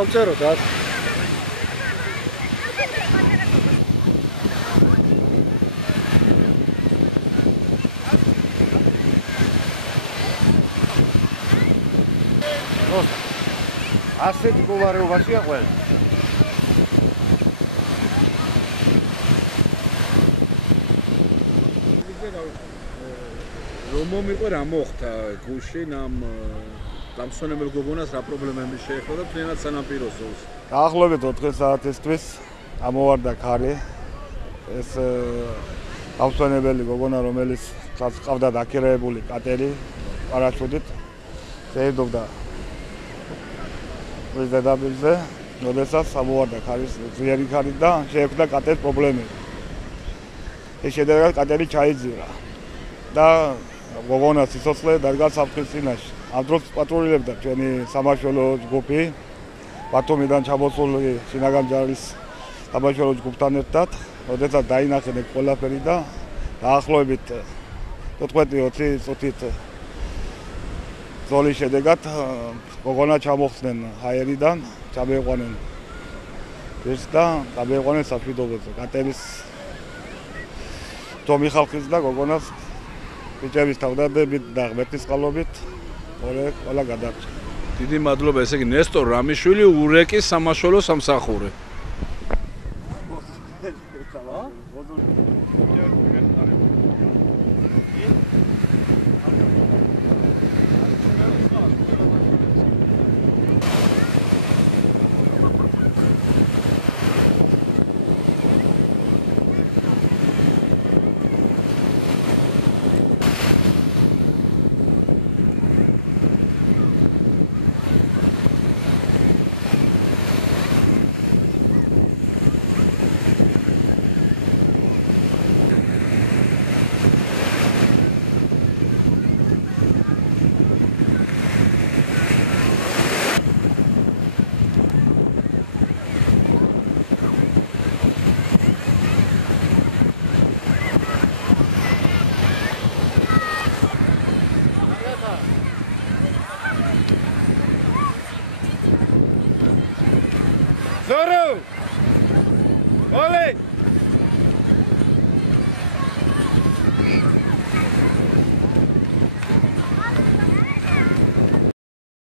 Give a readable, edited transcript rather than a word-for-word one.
დავწეროთ ას. მომიყვა რა მოხდა გუშინ ამ დამსვენებელ გოგონას რა პრობლემები შეეხო და თუნდაც სანაპიროს ზოლს. დაახლოებით 4 საათისთვის ამოვარდა ქარი. ეს დამსვენებელი გოგონა, რომელიც ყავდა დაქირავებული კატერი პარაშუტით, შეედობდა ზედაპირზე, როდესაც ამოვარდა ქარის ძლიერი ქარი და შეექმნა კატერის პრობლემები. ეს შედეგად კატერი ჩაიძირა და გოგონა სიცოცხლე დარგა საფრთხის წინაშე. ამ დროს პატრულებდა ჩვენი სამაშველო ჯგუფი ბათუმიდან ჩამოსული შინაგან ჯარის სამაშველო ჯგუფთან ერთად, როდესაც დაინახეს ყველაფერი და დაახლოებით 14-20 წუთით ზოლის შედეგად გოგონა ჩამოხსნენ ჰაერიდან, ჩამეიყვანენ ეს და ჩამეიყვანენ სამშვიდობოზე. კატერის თომი ხალხის და გოგონას ბიჭების თავდადებით და ღმერთის წყალობით ყველა გადარჩა. დიდი მადლობა, ესე იგი ნესტორ რამიშვილი ურეკის სამაშველო სამსახური.